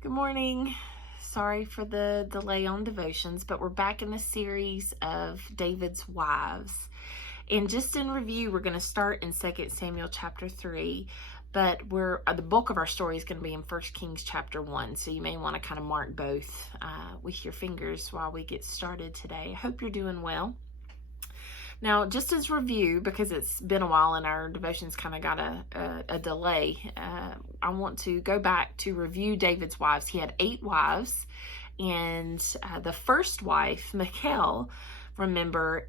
Good morning. Sorry for the delay on devotions, but we're back in the series of David's wives. And just in review, we're going to start in 2 Samuel chapter 3, but the bulk of our story is going to be in 1 Kings chapter 1. So you may want to kind of mark both with your fingers while we get started today. I hope you're doing well. Now, just as review, because it's been a while and our devotions kind of got a delay, I want to go back to review David's wives. He had 8 wives, and the first wife, Michal, remember,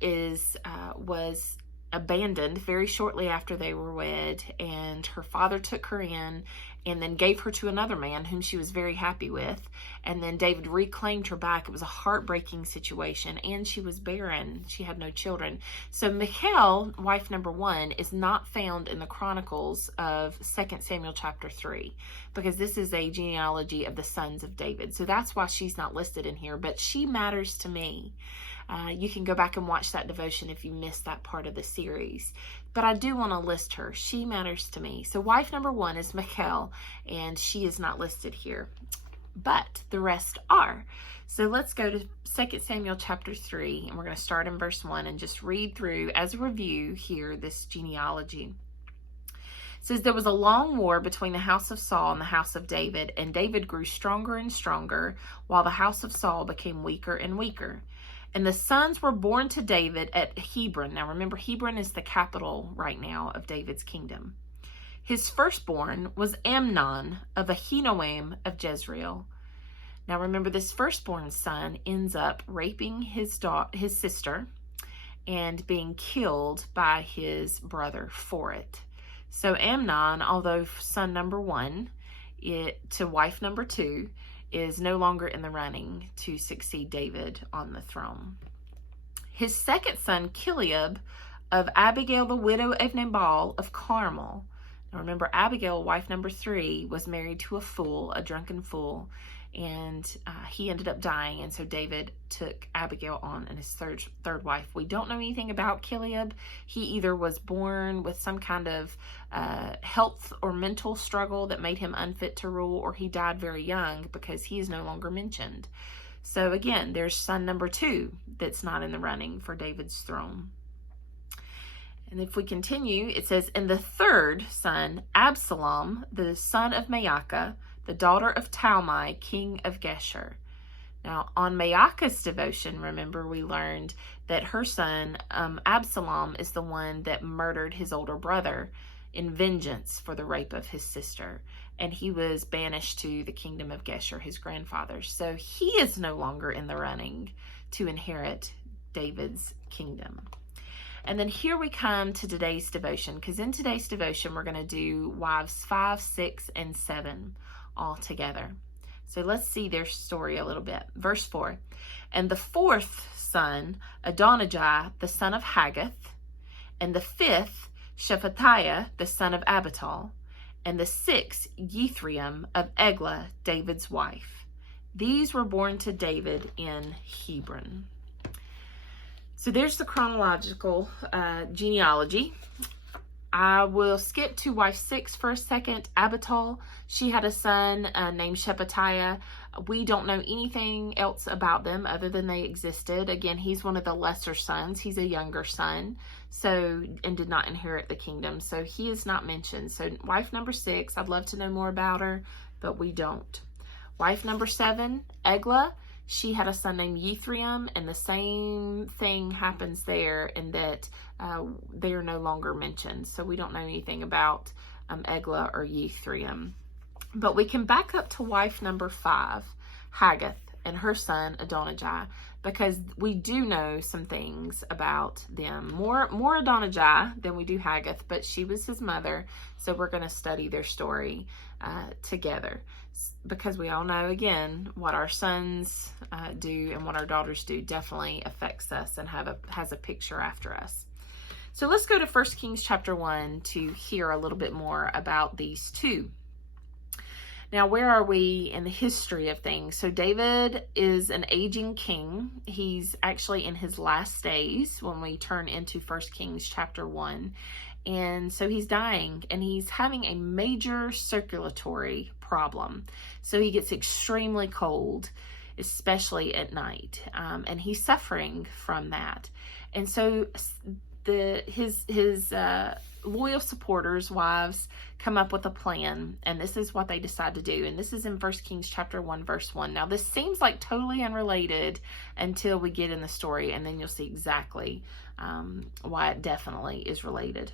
was abandoned very shortly after they were wed, and her father took her in and then gave her to another man whom she was very happy with, and then David reclaimed her back. It was a heartbreaking situation, and she was barren. She had no children. So Michal, wife number 1, is not found in the Chronicles of 2 Samuel chapter 3, because this is a genealogy of the sons of David. So that's why she's not listed in here, but she matters to me. You can go back and watch that devotion if you missed that part of the series. But I do want to list her. She matters to me. So wife number 1 is Michal, and she is not listed here. But the rest are. So let's go to 2 Samuel chapter 3, and we're going to start in verse 1 and just read through, as a review here, this genealogy. It says, there was a long war between the house of Saul and the house of David, and David grew stronger and stronger, while the house of Saul became weaker and weaker. And the sons were born to David at Hebron. Now remember, Hebron is the capital right now of David's kingdom. His firstborn was Amnon of Ahinoam of Jezreel. Now remember, this firstborn son ends up raping his sister and being killed by his brother for it. So Amnon, although son number 1 to wife number 2, is no longer in the running to succeed David on the throne. His second son, Kileab, of Abigail, the widow of Nabal of Carmel. Now remember, Abigail, wife number 3, was married to a fool, a drunken fool, and he ended up dying, and so David took Abigail on as his third wife. We don't know anything about Kileab. He either was born with some kind of health or mental struggle that made him unfit to rule, or he died very young, because he is no longer mentioned. So again, there's son number 2 that's not in the running for David's throne. And if we continue, it says, and the third son, Absalom, the son of Maacah, the daughter of Talmai, king of Geshur. Now, on Maacah's devotion, remember, we learned that her son, Absalom, is the one that murdered his older brother in vengeance for the rape of his sister. And he was banished to the kingdom of Geshur, his grandfather. So he is no longer in the running to inherit David's kingdom. And then here we come to today's devotion, because in today's devotion, we're going to do wives 5, 6, and 7 all together. So let's see their story a little bit. Verse 4, and the fourth son, Adonijah, the son of Haggith, and the fifth, Shephatiah, the son of Abital, and the sixth, Yithream of Eglah, David's wife. These were born to David in Hebron. So there's the chronological genealogy. I will skip to wife 6 for a second, Abital. She had a son named Shephatiah. We don't know anything else about them other than they existed. Again, he's one of the lesser sons. He's a younger son, and did not inherit the kingdom. So he is not mentioned. So wife number 6, I'd love to know more about her, but we don't. Wife number 7, Eglah. She had a son named Yithream, and the same thing happens there in that they are no longer mentioned. So we don't know anything about Eglah or Yithream. But we can back up to wife number 5, Haggith, and her son Adonijah, because we do know some things about them. More Adonijah than we do Haggith, but she was his mother, so we're going to study their story together, because we all know, again, what our sons do and what our daughters do definitely affects us and has a picture after us. So let's go to 1 Kings chapter 1 to hear a little bit more about these two. Now, where are we in the history of things? So David is an aging king. He's actually in his last days when we turn into 1 Kings chapter 1. And so he's dying, and he's having a major circulatory problem. So he gets extremely cold, especially at night, and he's suffering from that. And so his loyal supporters, wives, come up with a plan, and this is what they decide to do. And this is in 1 Kings chapter 1, verse 1. Now, this seems like totally unrelated until we get in the story, and then you'll see exactly why it definitely is related.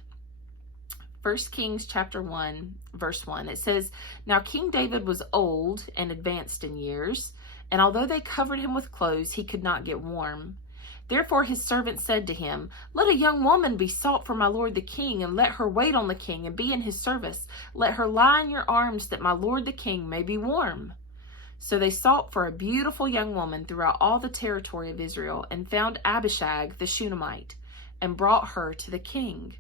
1 Kings chapter 1, verse 1, it says, "Now King David was old and advanced in years, and although they covered him with clothes, he could not get warm. Therefore his servants said to him, 'Let a young woman be sought for my lord the king, and let her wait on the king and be in his service. Let her lie in your arms, that my lord the king may be warm.' So they sought for a beautiful young woman throughout all the territory of Israel, and found Abishag the Shunammite, and brought her to the king.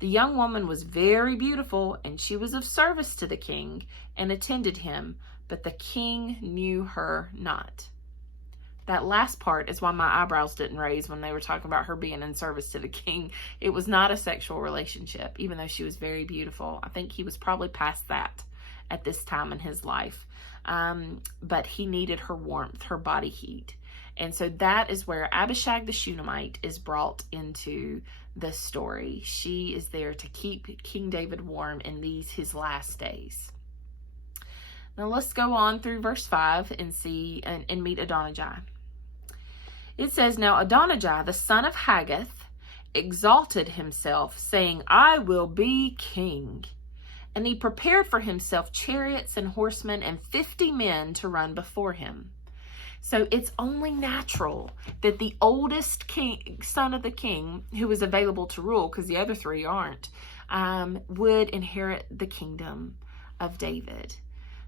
The young woman was very beautiful, and she was of service to the king, and attended him, but the king knew her not." That last part is why my eyebrows didn't raise when they were talking about her being in service to the king. It was not a sexual relationship, even though she was very beautiful. I think he was probably past that at this time in his life. But he needed her warmth, her body heat. And so that is where Abishag the Shunammite is brought into the story. She is there to keep King David warm in his last days. Now let's go on through verse 5 and see and meet Adonijah. It says, "Now Adonijah, the son of Haggith, exalted himself, saying, 'I will be king.' And he prepared for himself chariots and horsemen and 50 men to run before him." So it's only natural that the oldest son of the king, who is available to rule, because the other three aren't, would inherit the kingdom of David.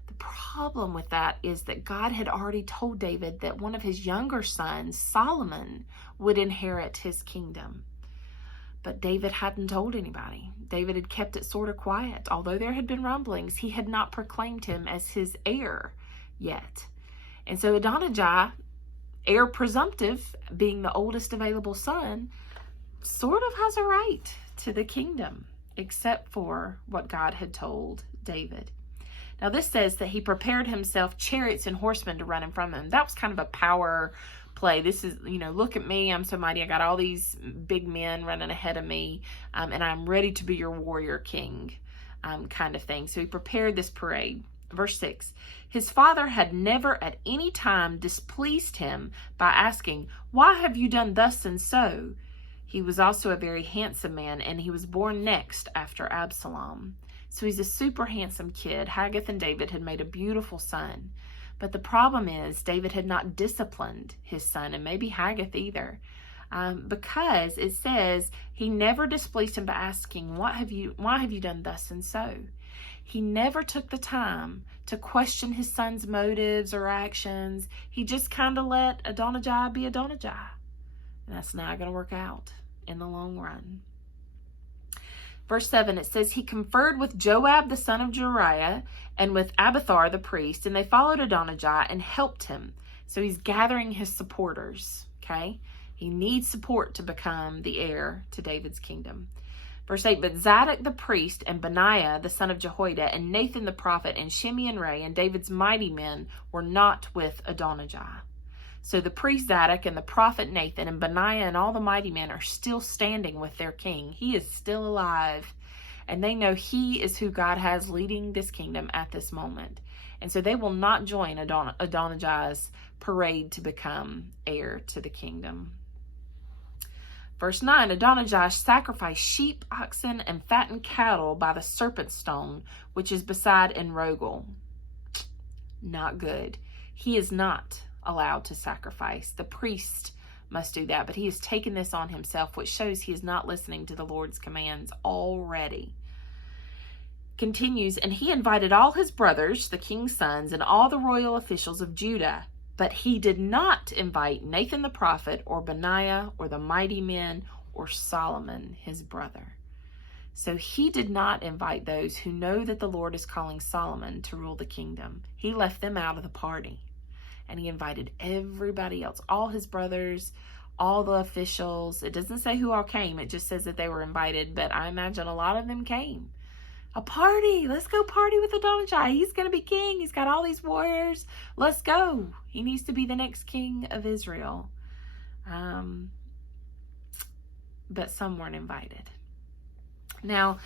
The problem with that is that God had already told David that one of his younger sons, Solomon, would inherit his kingdom. But David hadn't told anybody. David had kept it sort of quiet. Although there had been rumblings, he had not proclaimed him as his heir yet. And so Adonijah, heir presumptive, being the oldest available son, sort of has a right to the kingdom, except for what God had told David. Now this says that he prepared himself chariots and horsemen to run in front of him. That was kind of a power play. This is, look at me, I'm so mighty. I got all these big men running ahead of me, and I'm ready to be your warrior king, kind of thing. So he prepared this parade. Verse 6, "His father had never at any time displeased him by asking, 'Why have you done thus and so?' He was also a very handsome man, and he was born next after Absalom." So he's a super handsome kid. Haggith and David had made a beautiful son. But the problem is David had not disciplined his son, and maybe Haggith either, because it says he never displeased him by asking, why have you done thus and so? He never took the time to question his son's motives or actions. He just kind of let Adonijah be Adonijah. And that's not going to work out in the long run. Verse 7, it says, "He conferred with Joab the son of Jeruiah and with Abital the priest, and they followed Adonijah and helped him." So he's gathering his supporters, okay? He needs support to become the heir to David's kingdom. Verse 8, "But Zadok the priest and Benaiah the son of Jehoiada and Nathan the prophet and Shimei and Ray and David's mighty men were not with Adonijah." So the priest Zadok and the prophet Nathan and Benaiah and all the mighty men are still standing with their king. He is still alive. And they know he is who God has leading this kingdom at this moment. And so they will not join Adonijah's parade to become heir to the kingdom. Verse 9, "Adonijah sacrificed sheep, oxen, and fattened cattle by the serpent stone, which is beside Enrogel." Not good. He is not allowed to sacrifice. The priest must do that, but he has taken this on himself, which shows he is not listening to the Lord's commands already. Continues, "And he invited all his brothers, the king's sons, and all the royal officials of Judah, but he did not invite Nathan the prophet or Benaiah or the mighty men or Solomon his brother." So he did not invite those who know that the Lord is calling Solomon to rule the kingdom. He left them out of the party. And he invited everybody else, all his brothers, all the officials. It doesn't say who all came. It just says that they were invited, but I imagine a lot of them came. A party. Let's go party with Adonijah. He's going to be king. He's got all these warriors. Let's go. He needs to be the next king of Israel. But some weren't invited. Now,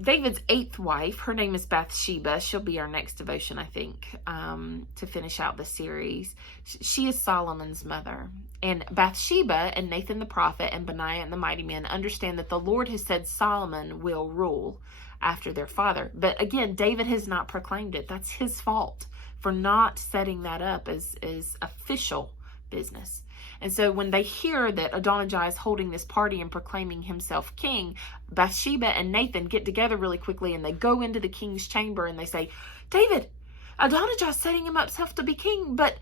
David's 8th wife, her name is Bathsheba. She'll be our next devotion, I think, to finish out the series. She is Solomon's mother. And Bathsheba and Nathan the prophet and Benaiah and the mighty men understand that the Lord has said Solomon will rule after their father. But again, David has not proclaimed it. That's his fault for not setting that up as official business. And so when they hear that Adonijah is holding this party and proclaiming himself king, Bathsheba and Nathan get together really quickly and they go into the king's chamber and they say, David, Adonijah is setting himself to be king, but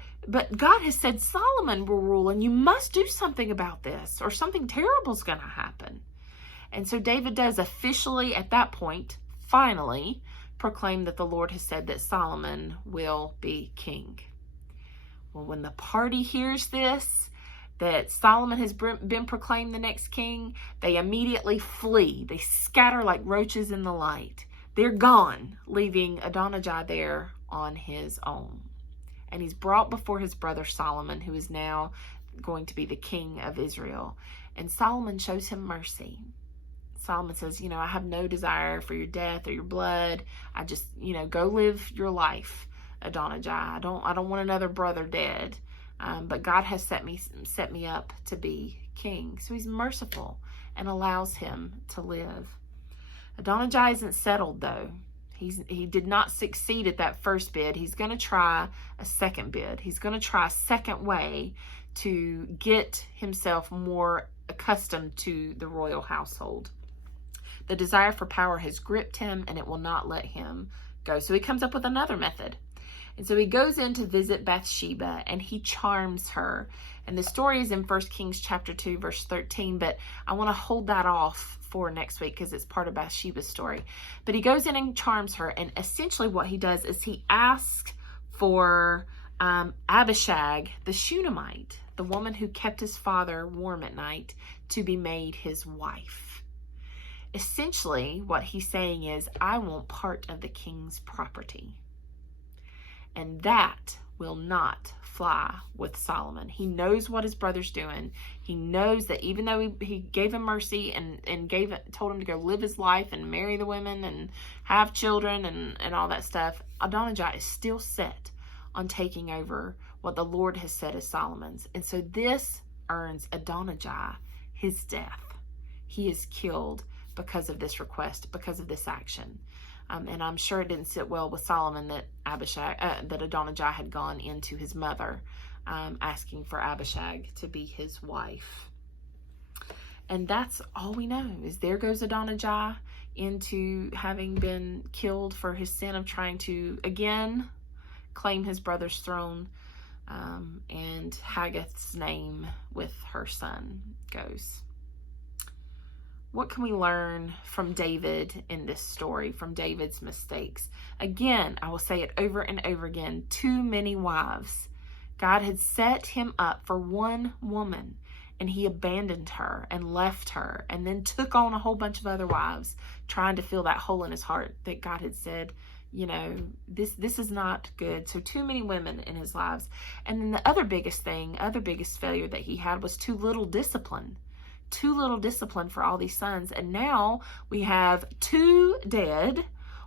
God has said Solomon will rule, and you must do something about this or something terrible is going to happen. And so David does officially at that point, finally, proclaim that the Lord has said that Solomon will be king. Well, when the party hears this, that Solomon has been proclaimed the next king, they immediately flee. They scatter like roaches in the light. They're gone, leaving Adonijah there on his own. And he's brought before his brother Solomon, who is now going to be the king of Israel. And Solomon shows him mercy. Solomon says, I have no desire for your death or your blood. I just, go live your life, Adonijah. I don't want another brother dead. But God has set me up to be king. So he's merciful and allows him to live. Adonijah isn't settled, though. He did not succeed at that first bid. He's going to try a second bid. He's going to try a second way to get himself more accustomed to the royal household. The desire for power has gripped him, and it will not let him go. So he comes up with another method. And so he goes in to visit Bathsheba, and he charms her. And the story is in 1 Kings chapter 2, verse 13, but I want to hold that off for next week because it's part of Bathsheba's story. But he goes in and charms her, and essentially what he does is he asks for Abishag, the Shunammite, the woman who kept his father warm at night, to be made his wife. Essentially, what he's saying is, I want part of the king's property. And that will not fly with Solomon. He knows what his brother's doing. He knows that even though he gave him mercy and told him to go live his life and marry the women and have children and all that stuff, Adonijah is still set on taking over what the Lord has said is Solomon's. And so this earns Adonijah his death. He is killed because of this request, because of this action. And I'm sure it didn't sit well with Solomon that Adonijah had gone into his mother, asking for Abishag to be his wife. And that's all we know, is there goes Adonijah into having been killed for his sin of trying to, again, claim his brother's throne. And Haggith's name with her son goes. What can we learn from David in this story, from David's mistakes? Again, I will say it over and over again, too many wives. God had set him up for one woman, and he abandoned her and left her, and then took on a whole bunch of other wives, trying to fill that hole in his heart that God had said, this is not good. So too many women in his lives. And then the other biggest failure that he had was too little discipline for all these sons. And now we have 2 dead,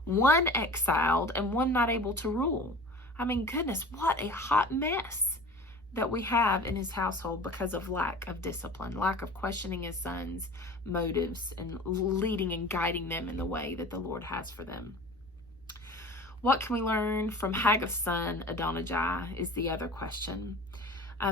1 exiled, and 1 not able to rule. I mean, goodness, what a hot mess that we have in his household because of lack of discipline, lack of questioning his sons' motives and leading and guiding them in the way that the Lord has for them. What can we learn from Haggith's son, Adonijah, is the other question.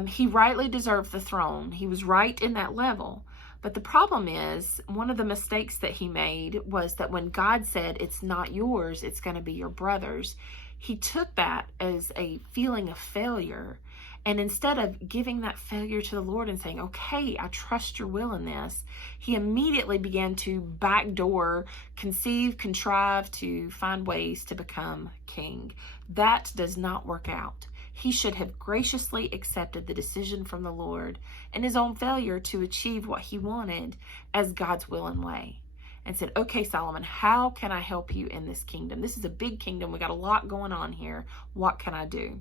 He rightly deserved the throne. He was right in that level. But the problem is, one of the mistakes that he made was that when God said, it's not yours, it's going to be your brother's, he took that as a feeling of failure. And instead of giving that failure to the Lord and saying, okay, I trust your will in this, he immediately began to backdoor, contrive to find ways to become king. That does not work out. He should have graciously accepted the decision from the Lord and his own failure to achieve what he wanted as God's will and way, and said, okay, Solomon, how can I help you in this kingdom? This is a big kingdom. We got a lot going on here. What can I do?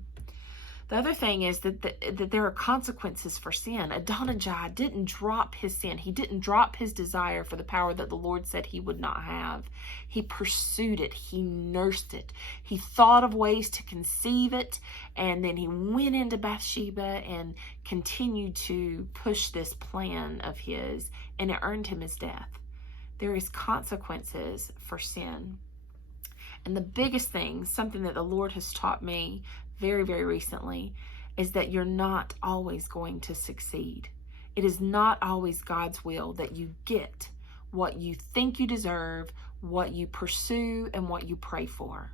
The other thing is that there are consequences for sin. Adonijah didn't drop his sin. He didn't drop his desire for the power that the Lord said he would not have. He pursued it. He nursed it. He thought of ways to conceive it. And then he went into Bathsheba and continued to push this plan of his. And it earned him his death. There is consequences for sin. And the biggest thing, something that the Lord has taught me very, very recently, is that you're not always going to succeed. It is not always God's will that you get what you think you deserve, what you pursue, and what you pray for.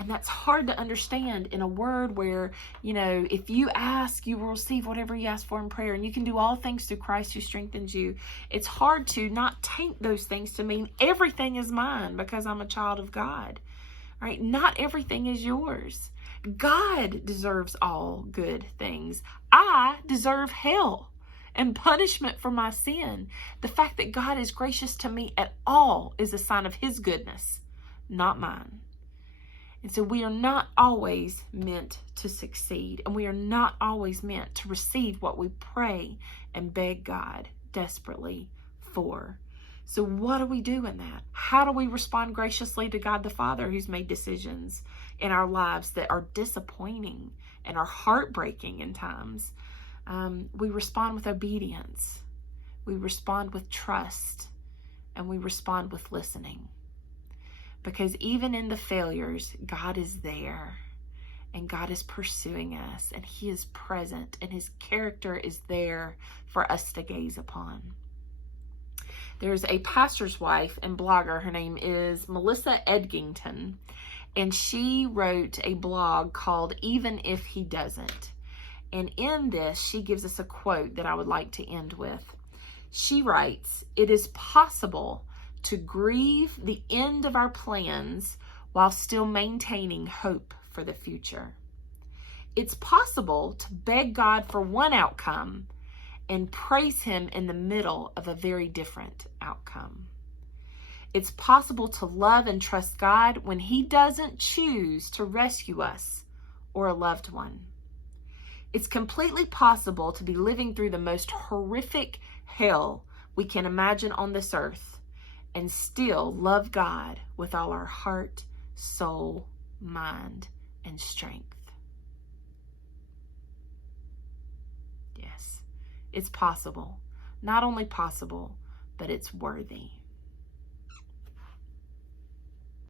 And that's hard to understand in a word where, if you ask, you will receive whatever you ask for in prayer, and you can do all things through Christ who strengthens you. It's hard to not taint those things to mean everything is mine because I'm a child of God, right? Not everything is yours. God deserves all good things. I deserve hell and punishment for my sin. The fact that God is gracious to me at all is a sign of his goodness, not mine. And so we are not always meant to succeed, and we are not always meant to receive what we pray and beg God desperately for. So what do we do in that? How do we respond graciously to God the Father, who's made decisions in our lives that are disappointing and are heartbreaking in times? We respond with obedience. We respond with trust, and we respond with listening. Because even in the failures, God is there, and God is pursuing us, and he is present, and his character is there for us to gaze upon. There's a pastor's wife and blogger. Her name is Melissa Edgington, and she wrote a blog called Even If He Doesn't. And in this, she gives us a quote that I would like to end with. She writes, "It is possible to grieve the end of our plans while still maintaining hope for the future. It's possible to beg God for one outcome and praise him in the middle of a very different outcome. It's possible to love and trust God when he doesn't choose to rescue us or a loved one. It's completely possible to be living through the most horrific hell we can imagine on this earth and still love God with all our heart, soul, mind, and strength." Yes, it's possible. Not only possible, but it's worthy.